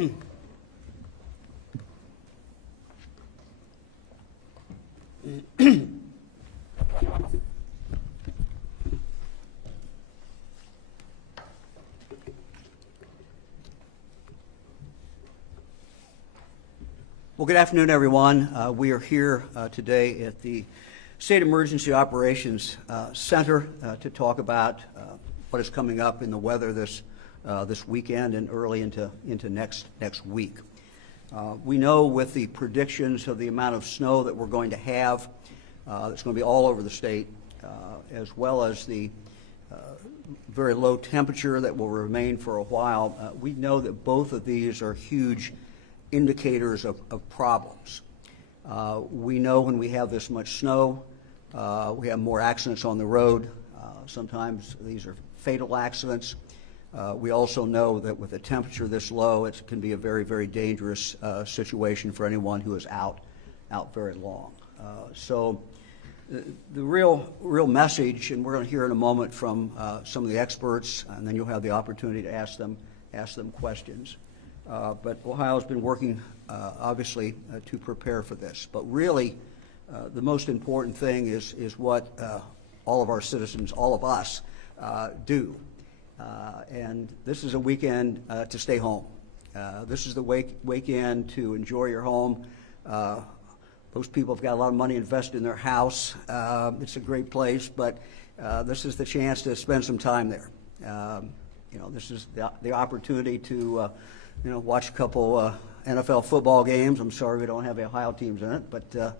Well, good afternoon, everyone. We are here today at the State Emergency Operations Center to talk about what is coming up in the weather this weekend and early into next week. We know with the predictions of the amount of snow that we're going to have, that's going to be all over the state, as well as the very low temperature that will remain for a while, we know that both of these are huge indicators of problems. We know when we have this much snow, we have more accidents on the road. Sometimes these are fatal accidents. We also know that with a temperature this low, it can be a very, very dangerous situation for anyone who is out very long. So the real message, and we're going to hear in a moment from some of the experts, and then you'll have the opportunity to ask them questions. But Ohio's been working, obviously, to prepare for this. But really, the most important thing is what all of our citizens, all of us, do. And this is a weekend to stay home. This is the weekend to enjoy your home. Most people have got a lot of money invested in their house. It's a great place, but this is the chance to spend some time there. This is the opportunity to watch a couple NFL football games. I'm sorry we don't have the Ohio teams in it, but a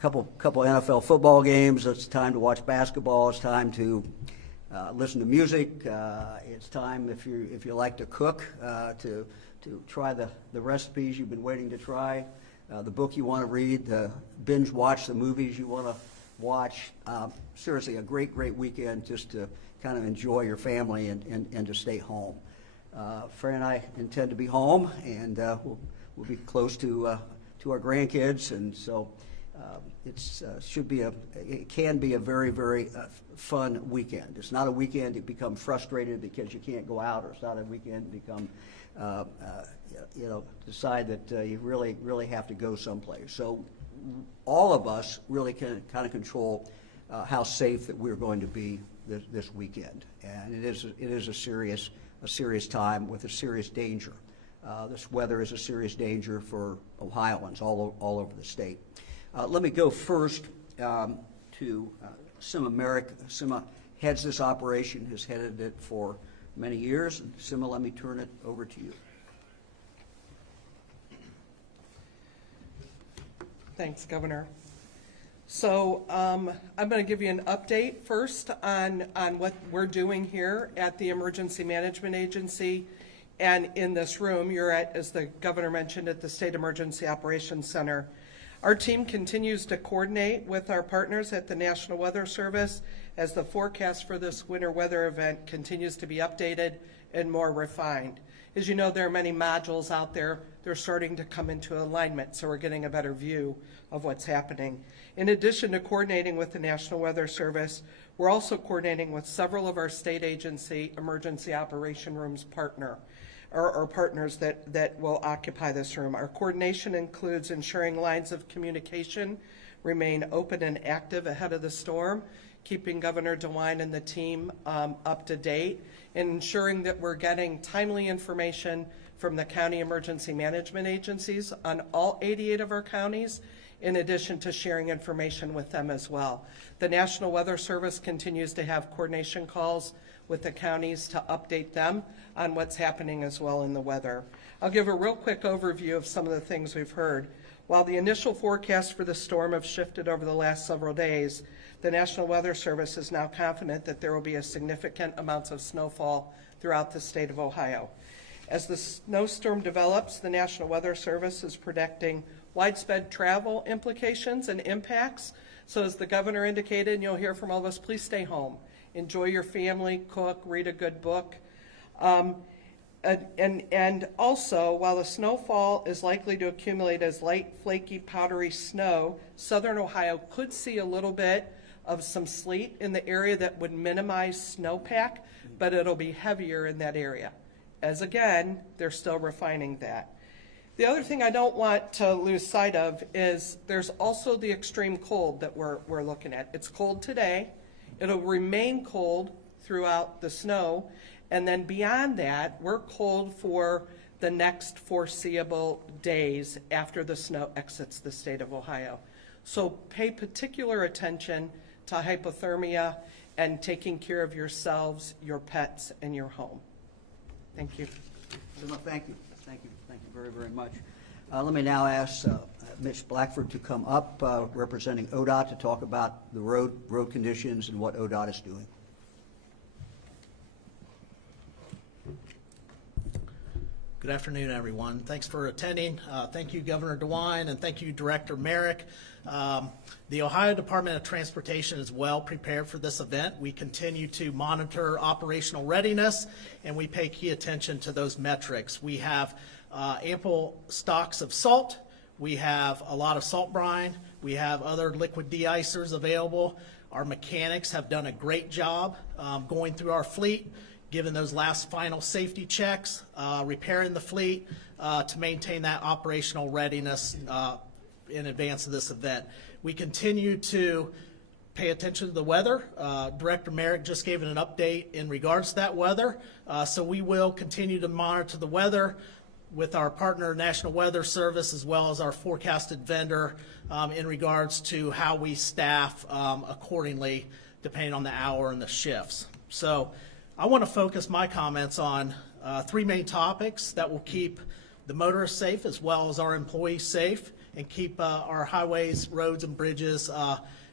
couple NFL football games. It's time to watch basketball. It's time to listen to music. It's time, if you like to cook, to try the recipes you've been waiting to try, the book you want to read, binge watch the movies you want to watch. Seriously, a great we-weekend just to kind of enjoy your family and to stay home. Fran and I intend to be home, and we'll be close to our grandkids, and so it can be a very, very fun weekend. It's not a weekend to become frustrated because you can't go out, or it's not a weekend to become decide that you really have to go someplace. So all of us really can kind of control how safe that we're going to be this weekend, and it is a serious time with a serious danger. This weather is a serious danger for Ohioans all over the state. Let me go first to Sima. Sima heads this operation, has headed it for many years. And Sima, let me turn it over to you. Thanks, Governor. So I'm going to give you an update first on what we're doing here at the Emergency Management Agency. And in this room, you're at, as the Governor mentioned, at the State Emergency Operations Center. Our team continues to coordinate with our partners at the National Weather Service as the forecast for this winter weather event continues to be updated and more refined. As you know, there are many modules out there. They're starting to come into alignment, so we're getting a better view of what's happening. In addition to coordinating with the National Weather Service, we're also coordinating with several of our state agency emergency operation rooms or partners that will occupy this room. Our coordination includes ensuring lines of communication remain open and active ahead of the storm, keeping Governor DeWine and the team up to date, and ensuring that we're getting timely information from the county emergency management agencies on all 88 of our counties, in addition to sharing information with them as well. The National Weather Service continues to have coordination calls with the counties to update them on what's happening as well in the weather. I'll give a real quick overview of some of the things we've heard. While the initial forecasts for the storm have shifted over the last several days, the National Weather Service is now confident that there will be a significant amounts of snowfall throughout the state of Ohio. As the snowstorm develops, the National Weather Service is predicting widespread travel implications and impacts. So as the governor indicated, and you'll hear from all of us, please stay home. Enjoy your family, cook, read a good book. And also, while the snowfall is likely to accumulate as light, flaky, powdery snow, southern Ohio could see a little bit of some sleet in the area that would minimize snowpack, but it'll be heavier in that area. as again, they're still refining that. The other thing I don't want to lose sight of is there's also the extreme cold that we're looking at. It's cold today. It'll remain cold throughout the snow. And then beyond that, we're cold for the next foreseeable days after the snow exits the state of Ohio. So pay particular attention to hypothermia and taking care of yourselves, your pets, and your home. Thank you. Thank you. Thank you. Thank you very, very much. Let me now ask Mitch Blackford to come up, representing ODOT, to talk about the road conditions and what ODOT is doing. Good afternoon, everyone. Thanks for attending. Thank you, Governor DeWine, and thank you, Director Merrick. The Ohio Department of Transportation is well prepared for this event. We continue to monitor operational readiness, and we pay key attention to those metrics. We have ample stocks of salt. We have a lot of salt brine. We have other liquid de-icers available. Our mechanics have done a great job going through our fleet, given those last final safety checks, repairing the fleet to maintain that operational readiness in advance of this event. We continue to pay attention to the weather. Director Merrick just gave an update in regards to that weather, so we will continue to monitor the weather with our partner National Weather Service, as well as our forecasted vendor in regards to how we staff accordingly depending on the hour and the shifts. So I want to focus my comments on three main topics that will keep the motorists safe as well as our employees safe and keep our highways, roads, and bridges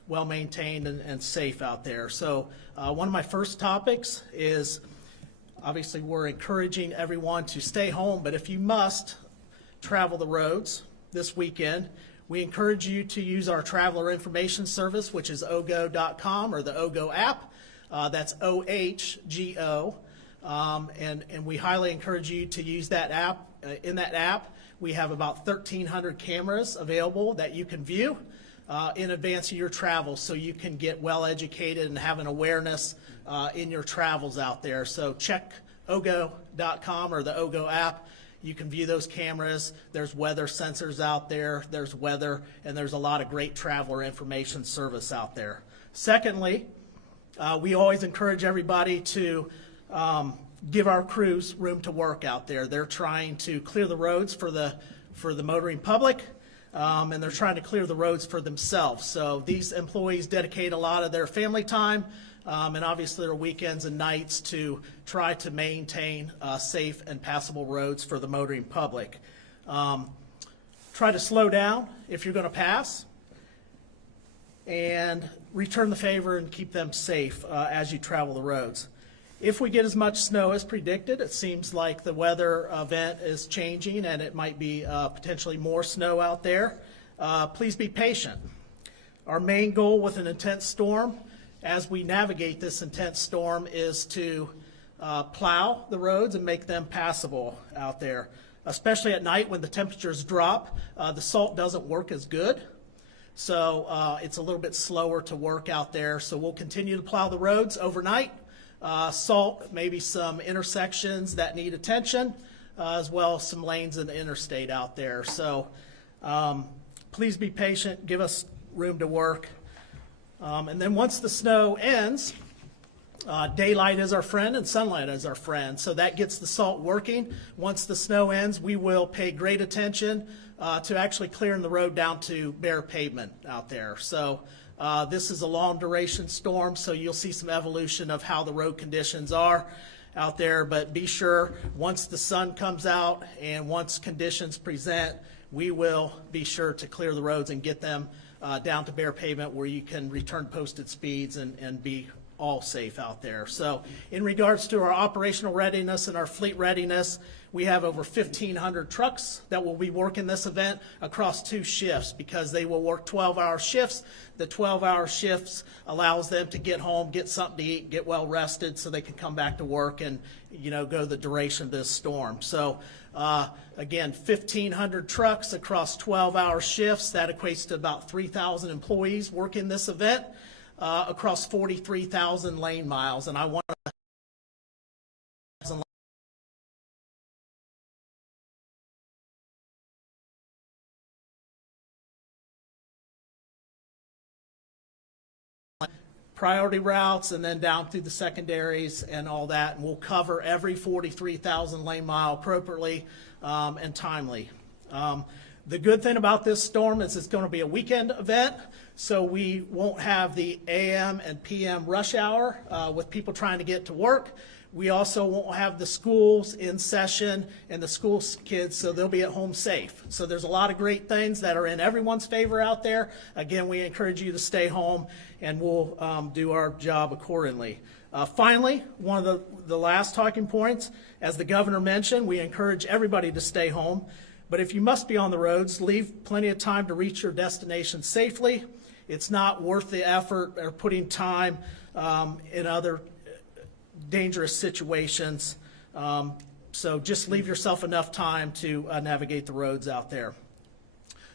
well maintained and safe out there. So one of my first topics is, obviously we're encouraging everyone to stay home, but if you must travel the roads this weekend, we encourage you to use our traveler information service, which is ogo.com, or the OGO app. That's OHGO, and we highly encourage you to use that app. In that app, we have about 1,300 cameras available that you can view in advance of your travel, so you can get well educated and have an awareness in your travels out there. So check ogo.com or the OGO app. You can view those cameras. There's weather sensors out there. There's weather, and there's a lot of great traveler information service out there. Secondly, we always encourage everybody to give our crews room to work out there. They're trying to clear the roads for the motoring public, and they're trying to clear the roads for themselves. So these employees dedicate a lot of their family time and obviously their weekends and nights to try to maintain safe and passable roads for the motoring public. Try to slow down if you're going to pass, and return the favor and keep them safe as you travel the roads. If we get as much snow as predicted, it seems like the weather event is changing and it might be potentially more snow out there. Please be patient. Our main goal with an intense storm, as we navigate this intense storm, is to plow the roads and make them passable out there. Especially at night when the temperatures drop, the salt doesn't work as good. So it's a little bit slower to work out there. So we'll continue to plow the roads overnight. Salt maybe some intersections that need attention, as well as some lanes in the interstate out there. So please be patient, give us room to work. And then once the snow ends, daylight is our friend and sunlight is our friend. So that gets the salt working. Once the snow ends, we will pay great attention to actually clearing the road down to bare pavement out there. So this is a long duration storm, so you'll see some evolution of how the road conditions are out there. But be sure, once the sun comes out and once conditions present, we will be sure to clear the roads and get them down to bare pavement where you can return posted speeds and be all safe out there. So in regards to our operational readiness and our fleet readiness, we have over 1,500 trucks that will be working this event across 2 shifts, because they will work 12-hour shifts. The 12-hour shifts allows them to get home, get something to eat, get well rested, so they can come back to work and go the duration of this storm. So again, 1,500 trucks across 12-hour shifts. That equates to about 3,000 employees working this event across 43,000 lane miles. And I want to priority routes and then down through the secondaries and all that. And we'll cover every 43,000 lane mile appropriately and timely. The good thing about this storm is it's going to be a weekend event, so we won't have the AM and PM rush hour with people trying to get to work. We also won't have the schools in session and the school kids, so they'll be at home safe. So there's a lot of great things that are in everyone's favor out there. Again, we encourage you to stay home, and we'll do our job accordingly. Finally, one of the last talking points, as the governor mentioned, we encourage everybody to stay home. But if you must be on the roads, leave plenty of time to reach your destination safely. It's not worth the effort or putting time in other dangerous situations. So just leave yourself enough time to navigate the roads out there.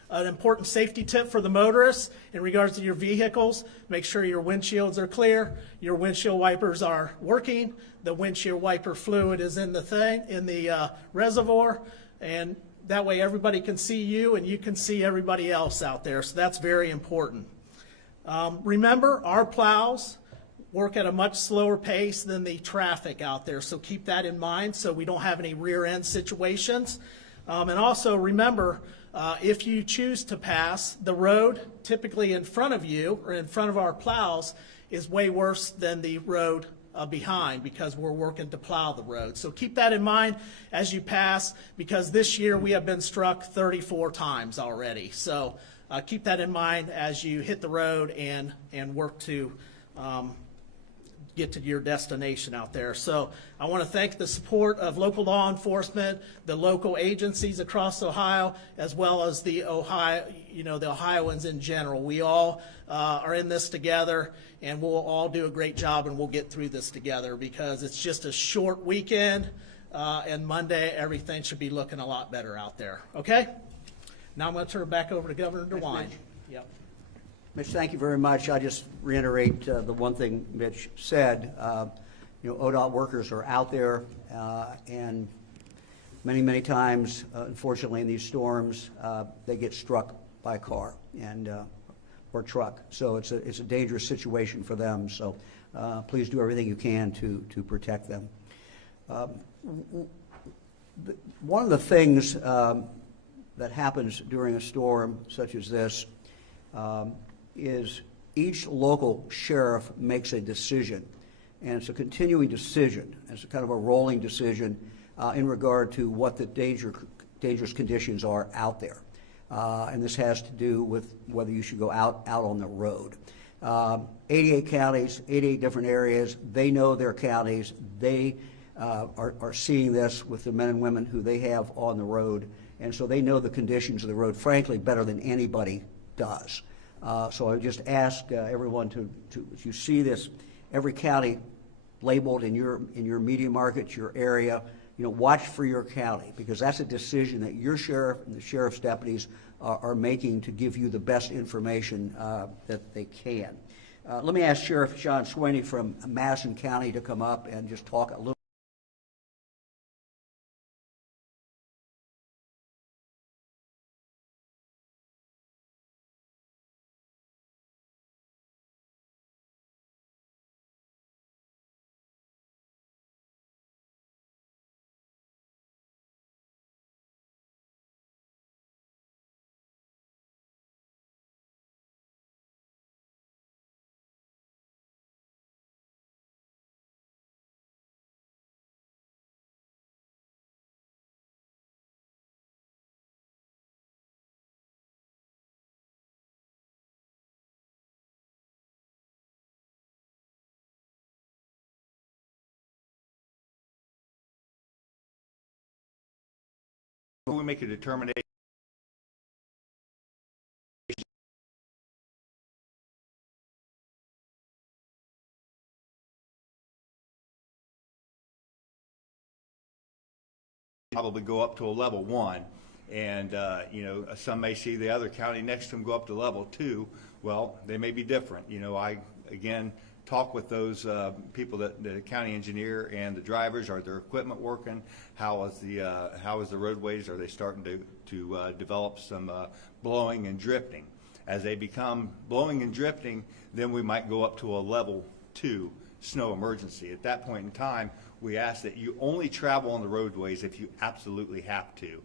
An important safety tip for the motorists in regards to your vehicles: make sure your windshields are clear, your windshield wipers are working, the windshield wiper fluid is in the reservoir, and that way everybody can see you and you can see everybody else out there. So that's very important. Remember, our plows work at a much slower pace than the traffic out there, so keep that in mind so we don't have any rear end situations. And also remember, if you choose to pass, the road typically in front of you or in front of our plows is way worse than the road behind, because we're working to plow the road. So keep that in mind as you pass, because this year we have been struck 34 times already. So keep that in mind as you hit the road and work to get to your destination out there. So I want to thank the support of local law enforcement, the local agencies across Ohio, as well as the Ohioans in general. We all are in this together, and we'll all do a great job, and we'll get through this together, because it's just a short weekend, and Monday everything should be looking a lot better out there. Okay? Now I'm going to turn it back over to Governor DeWine. Yep. Mitch, thank you very much. I just reiterate the one thing Mitch said. ODOT workers are out there, and many times, unfortunately, in these storms, they get struck by a car or truck. So it's a dangerous situation for them. So please do everything you can to protect them. One of the things that happens during a storm such as this is each local sheriff makes a decision, and it's a continuing decision. It's a kind of a rolling decision in regard to what the dangerous conditions are out there. And this has to do with whether you should go out on the road. 88 counties, 88 different areas. They know their counties. They are seeing this with the men and women who they have on the road, and so they know the conditions of the road, frankly, better than anybody does. So I would just ask everyone to, if you see this, every county labeled in your media market, your area, watch for your county, because that's a decision that your sheriff and the sheriff's deputies are making to give you the best information that they can. Let me ask Sheriff John Sweeney from Madison County to come up and just talk a little. We make a determination probably go up to a level 1, and some may see the other county next to them go up to level 2. Well, they may be different. I again talk with those people, the county engineer and the drivers. Are their equipment working? How is the roadways? Are they starting to develop some blowing and drifting? As they become blowing and drifting, then we might go up to a level 2 snow emergency. At that point in time, we ask that you only travel on the roadways if you absolutely have to.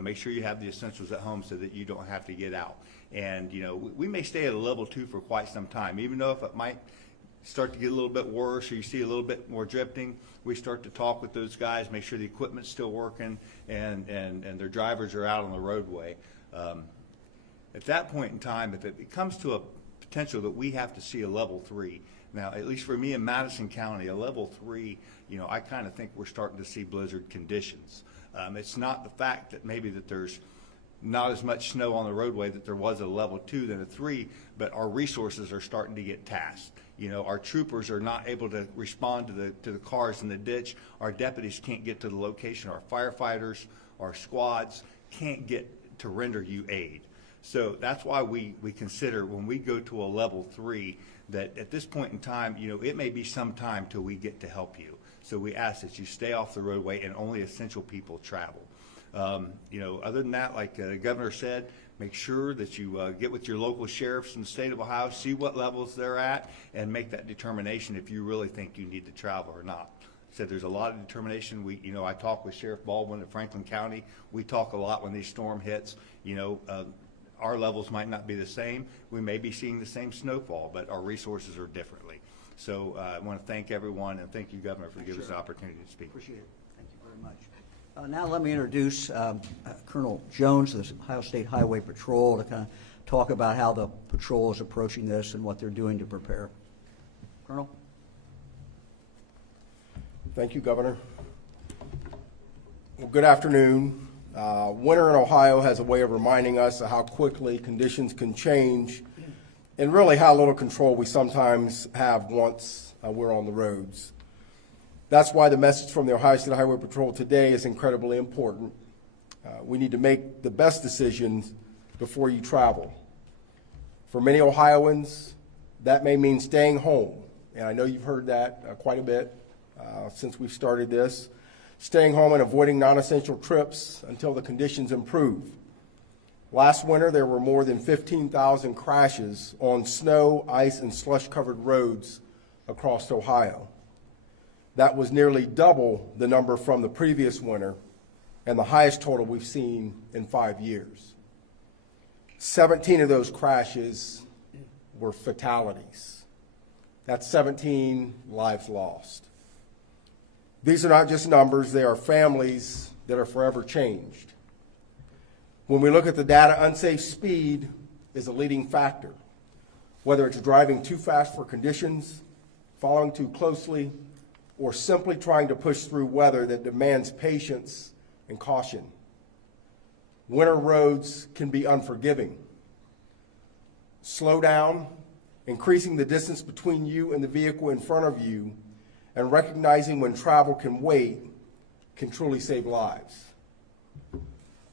Make sure you have the essentials at home so that you don't have to get out. And, we may stay at a level 2 for quite some time, even though if it might start to get a little bit worse or you see a little bit more drifting, we start to talk with those guys, make sure the equipment's still working and their drivers are out on the roadway. At that point in time, if it comes to a potential that we have to see a level 3, now, at least for me in Madison County, a level 3, I kind of think we're starting to see blizzard conditions. It's not the fact that maybe that there's not as much snow on the roadway that there was a level 2 than a 3, but our resources are starting to get tasked. Our troopers are not able to respond to the cars in the ditch. Our deputies can't get to the location. Our firefighters, our squads can't get to render you aid. So that's why we consider when we go to a level 3 that at this point in time, it may be some time till we get to help you. So we ask that you stay off the roadway and only essential people travel. Other than that, like the governor said, make sure that you get with your local sheriffs in the state of Ohio, see what levels they're at, and make that determination if you really think you need to travel or not. Said there's a lot of determination. I talk with Sheriff Baldwin at Franklin County. We talk a lot when these storm hits. Our levels might not be the same. We may be seeing the same snowfall, but our resources are differently. So I want to thank everyone and thank you, Governor, for giving us the opportunity to speak. Appreciate it. Thank you very much. Now let me introduce Colonel Jones of the Ohio State Highway Patrol to kind of talk about how the patrol is approaching this and what they're doing to prepare. Colonel? Thank you, Governor. Well, good afternoon. Winter in Ohio has a way of reminding us of how quickly conditions can change and really how little control we sometimes have once we're on the roads. That's why the message from the Ohio State Highway Patrol today is incredibly important. We need to make the best decisions before you travel. For many Ohioans, that may mean staying home, and I know you've heard that quite a bit since we started this. Staying home and avoiding non-essential trips until the conditions improve. Last winter, there were more than 15,000 crashes on snow, ice, and slush-covered roads across Ohio. That was nearly double the number from the previous winter and the highest total we've seen in 5 years. 17 of those crashes were fatalities. That's 17 lives lost. These are not just numbers, they are families that are forever changed. When we look at the data, unsafe speed is a leading factor, whether it's driving too fast for conditions, following too closely, or simply trying to push through weather that demands patience and caution. Winter roads can be unforgiving. Slow down, increasing the distance between you and the vehicle in front of you, and recognizing when travel can wait can truly save lives.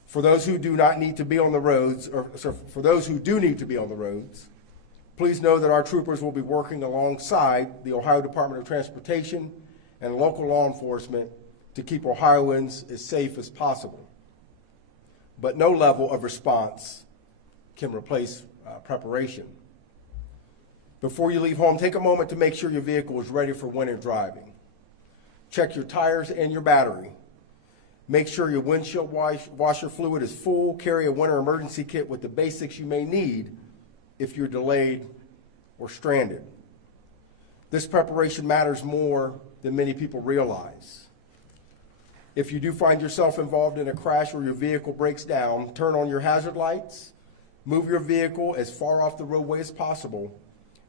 For those who do not need to be on the roads, for those who do need to be on the roads, please know that our troopers will be working alongside the Ohio Department of Transportation and local law enforcement to keep Ohioans as safe as possible. But no level of response can replace preparation. Before you leave home, take a moment to make sure your vehicle is ready for winter driving. Check your tires and your battery. Make sure your windshield washer fluid is full. Carry a winter emergency kit with the basics you may need if you're delayed or stranded. This preparation matters more than many people realize. If you do find yourself involved in a crash or your vehicle breaks down, turn on your hazard lights, move your vehicle as far off the roadway as possible,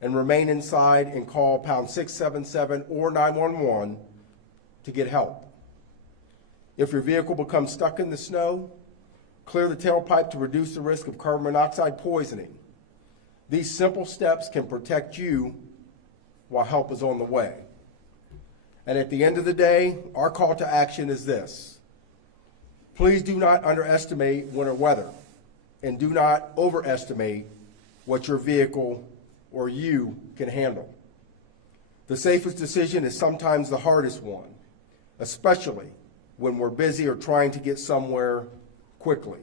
and remain inside and call pound 677 or 911 to get help. If your vehicle becomes stuck in the snow, clear the tailpipe to reduce the risk of carbon monoxide poisoning. These simple steps can protect you while help is on the way. And at the end of the day, our call to action is this. Please do not underestimate winter weather, and do not overestimate what your vehicle or you can handle. The safest decision is sometimes the hardest one, especially when we're busy or trying to get somewhere quickly.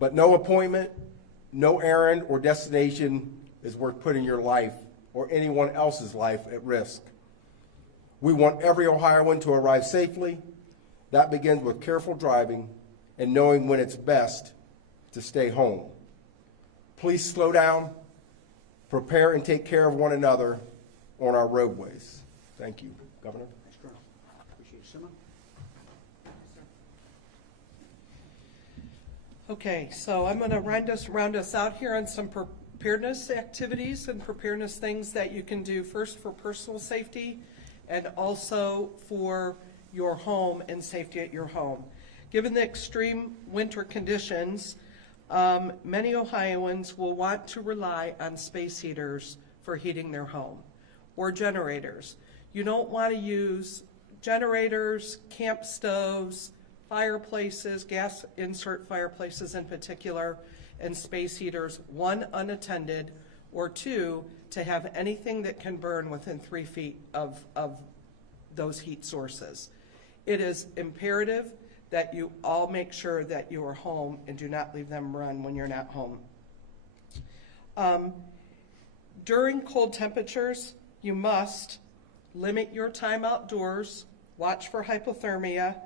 But no appointment, no errand or destination is worth putting your life or anyone else's life at risk. We want every Ohioan to arrive safely. That begins with careful driving and knowing when it's best to stay home. Please slow down, prepare and take care of one another on our roadways. Thank you, Governor. Thanks, Colonel. Appreciate it. Sima? Okay, so I'm going to round us out here on some preparedness activities and preparedness things that you can do first for personal safety and also for your home and safety at your home. Given the extreme winter conditions, many Ohioans will want to rely on space heaters for heating their home or generators. You don't want to use generators, camp stoves, fireplaces, gas insert fireplaces in particular, and space heaters, one, unattended, or two, to have anything that can burn within 3 feet of those heat sources. It is imperative that you all make sure that you are home and do not leave them run when you're not home. During cold temperatures, you must limit your time outdoors, watch for hypothermia,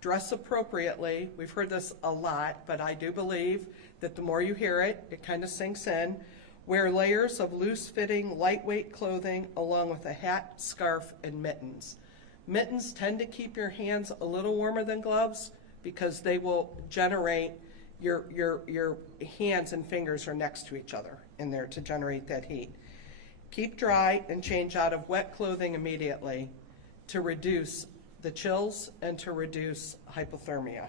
dress appropriately. We've heard this a lot, but I do believe that the more you hear it, it kind of sinks in. Wear layers of loose-fitting, lightweight clothing along with a hat, scarf, and mittens. Mittens tend to keep your hands a little warmer than gloves because they will generate, your hands and fingers are next to each other in there to generate that heat. Keep dry and change out of wet clothing immediately to reduce the chills and to reduce hypothermia.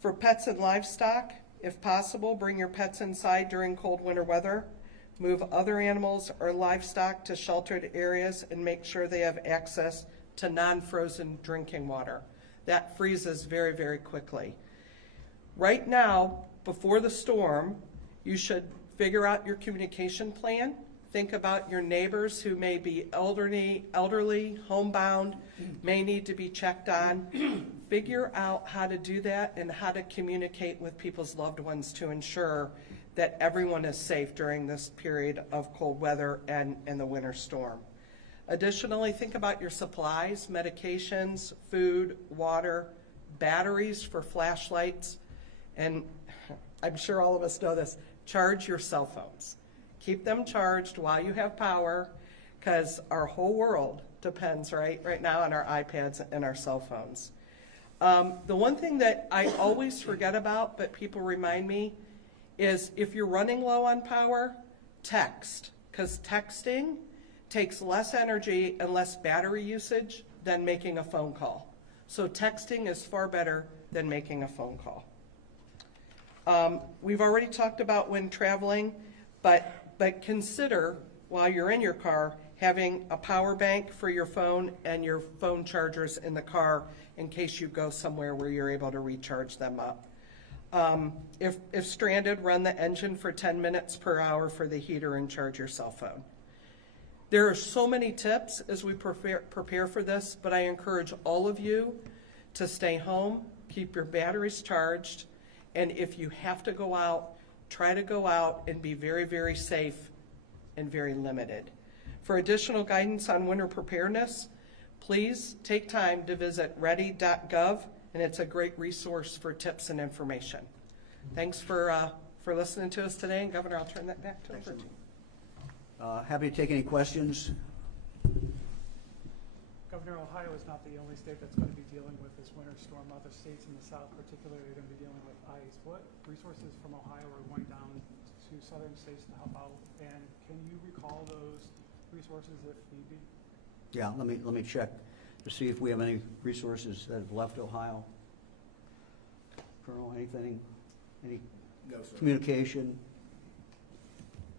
For pets and livestock, if possible, bring your pets inside during cold winter weather. Move other animals or livestock to sheltered areas and make sure they have access to non-frozen drinking water. That freezes very, very quickly. Right now, before the storm, you should figure out your communication plan. Think about your neighbors who may be elderly, homebound, may need to be checked on. Figure out how to do that and how to communicate with people's loved ones to ensure that everyone is safe during this period of cold weather and the winter storm. Additionally, think about your supplies, medications, food, water, batteries for flashlights, and I'm sure all of us know this, charge your cell phones. Keep them charged while you have power, because our whole world depends right now on our iPads and our cell phones. The one thing that I always forget about, but people remind me, is if you're running low on power, text, because texting takes less energy and less battery usage than making a phone call. So texting is far better than making a phone call. We've already talked about when traveling, but consider, while you're in your car, having a power bank for your phone and your phone chargers in the car in case you go somewhere where you're able to recharge them up. If stranded, run the engine for 10 minutes per hour for the heater and charge your cell phone. There are so many tips as we prepare for this, but I encourage all of you to stay home, keep your batteries charged, and if you have to go out, try to go out and be very, very safe and very limited. For additional guidance on winter preparedness, please take time to visit ready.gov, and it's a great resource for tips and information. Thanks for listening to us today, and Governor, I'll turn that back over to you. Happy to take any questions. Governor, Ohio is not the only state that's going to be dealing with this winter storm. Other states in the South particularly are going to be dealing with ice. What resources from Ohio are going down to southern states to help out? And can you recall those resources if need be? Yeah, let me check to see if we have any resources that have left Ohio. Colonel, anything? Any No, sir. communication?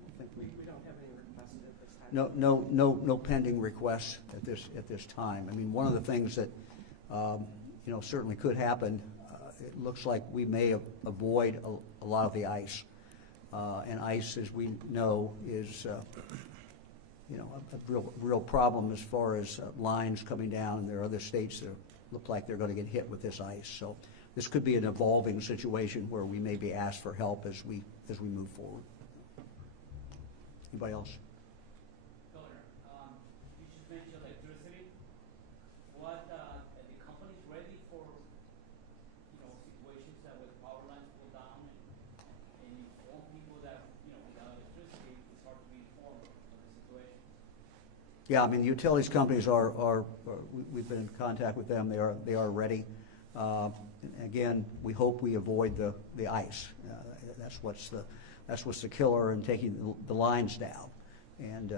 I think We don't have any requested at this time. No pending requests at this time. I mean, one of the things that certainly could happen. It looks like we may avoid a lot of the ice, and ice, as we know, is a real problem as far as lines coming down. And there are other states that look like they're going to get hit with this ice. So this could be an evolving situation where we may be asked for help as we move forward. Anybody else? Governor, you just mentioned electricity. What, are the companies ready for, situations that with power lines go down and inform people that, without electricity, it's hard to be informed of the situation? Yeah, I mean, the utilities companies we've been in contact with them. They are ready. Again, we hope we avoid the ice. That's what's the killer in taking the lines down. And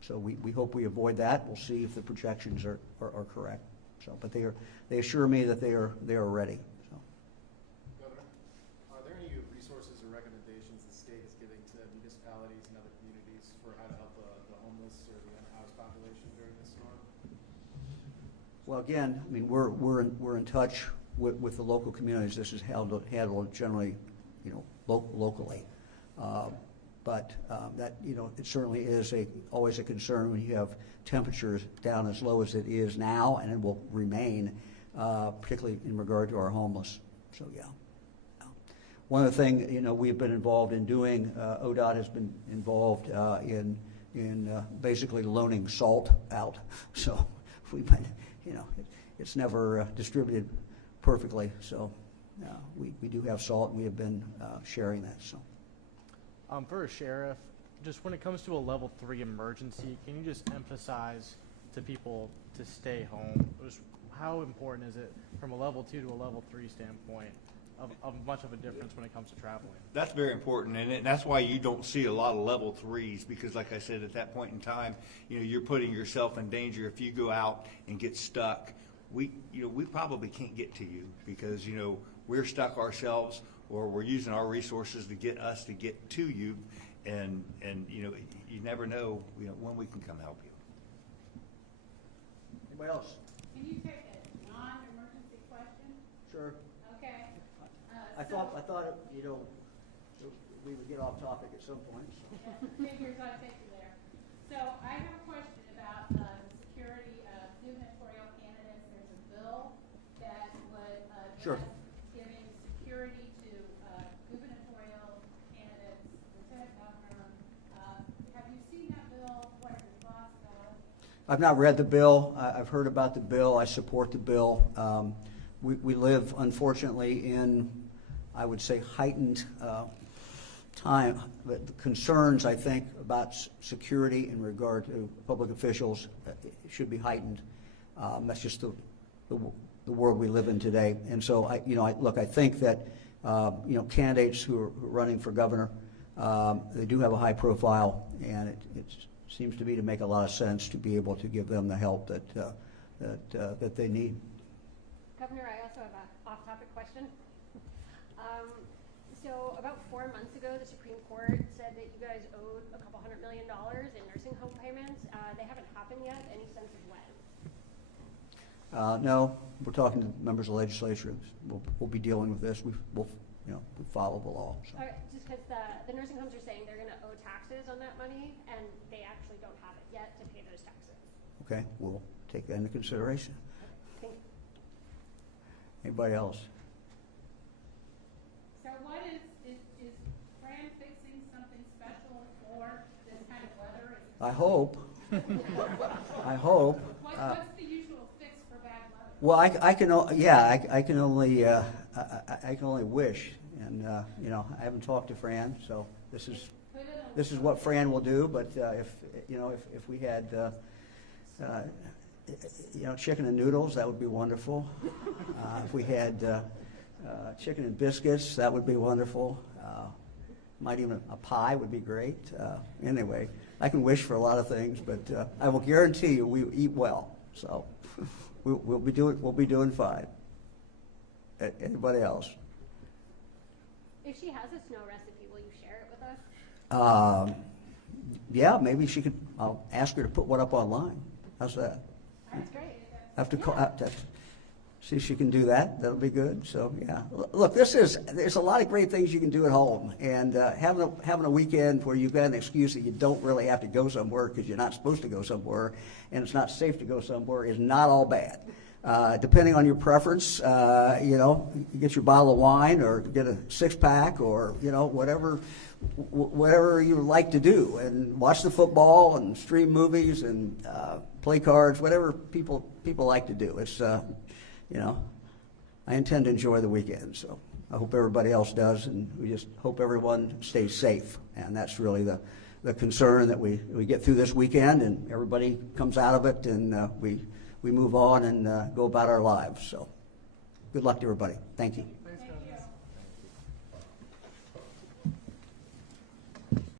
so we hope we avoid that. We'll see if the projections are correct. So, but they assure me that they are ready. So. Governor, are there any resources or recommendations the state is giving to municipalities and other communities for how to help the homeless or the unhoused population during this storm? Well, again, I mean, we're in touch with the local communities. This is handled generally, locally. But that, it certainly is always a concern when you have temperatures down as low as it is now, and it will remain, particularly in regard to our homeless. So, yeah. One of the things, we've been involved in doing, ODOT has been involved in basically loaning salt out. So we've been, it's never distributed perfectly. So we do have salt, and we have been sharing that. So. For a sheriff, just when it comes to a level 3 emergency, can you just emphasize to people to stay home? Just how important is it from a level 2 to a level 3 standpoint of much of a difference when it comes to traveling? That's very important, and that's why you don't see a lot of level 3s, because like I said, at that point in time, you're putting yourself in danger. If you go out and get stuck, we probably can't get to you because, we're stuck ourselves, or we're using our resources to get to you, and you never know, when we can come help you. Anybody else? Can you take a non-emergency question? Sure. Okay. I thought we would get off topic at some point. So. Figures I'd take you there. So I have a question about the security of gubernatorial candidates. There's a bill that would Sure. giving security to gubernatorial candidates, lieutenant governor. Have you seen that bill? What are your thoughts about it? I've not read the bill. I've heard about the bill. I support the bill. We live, unfortunately, in, I would say, heightened time. But the concerns, I think, about security in regard to public officials should be heightened. That's just the world we live in today. And so, I think that, candidates who are running for governor, they do have a high profile, and it seems to me to make a lot of sense to be able to give them the help that they need. Governor, I also have an off-topic question. So about 4 months ago, the Supreme Court said that you guys owed a couple $100 million in nursing home payments. They haven't happened yet. Any sense of when? No, we're talking to members of the legislature. We'll be dealing with this. We follow the law. So. All right, just because the nursing homes are saying they're going to owe taxes on that money, and they actually don't have it yet to pay those taxes. Okay, we'll take that into consideration. Thank you. Anybody else? So what is Fran fixing something special for this kind of weather? I hope. I hope. What's the usual fix for bad weather? Well, I can only wish, and I haven't talked to Fran, so this is what Fran will do. But if we had chicken and noodles, that would be wonderful. If we had chicken and biscuits, that would be wonderful. Might even a pie would be great. Anyway, I can wish for a lot of things, but I will guarantee you we eat well. So we'll be doing fine. Anybody else? If she has a snow recipe, will you share it with us? Yeah, maybe she could. I'll ask her to put one up online. How's that? That's great. I have to call. See if she can do that. That'll be good. So yeah, look, there's a lot of great things you can do at home, and having a weekend where you've got an excuse that you don't really have to go somewhere because you're not supposed to go somewhere, and it's not safe to go somewhere is not all bad. Depending on your preference, you know, you get your bottle of wine or get a six-pack or, you know, whatever you like to do, and watch the football and stream movies and play cards, whatever people like to do. It's, you know, I intend to enjoy the weekend, so I hope everybody else does, and we just hope everyone stays safe. And that's really the concern, that we get through this weekend and everybody comes out of it, and we move on and go about our lives. So good luck to everybody. Thank you.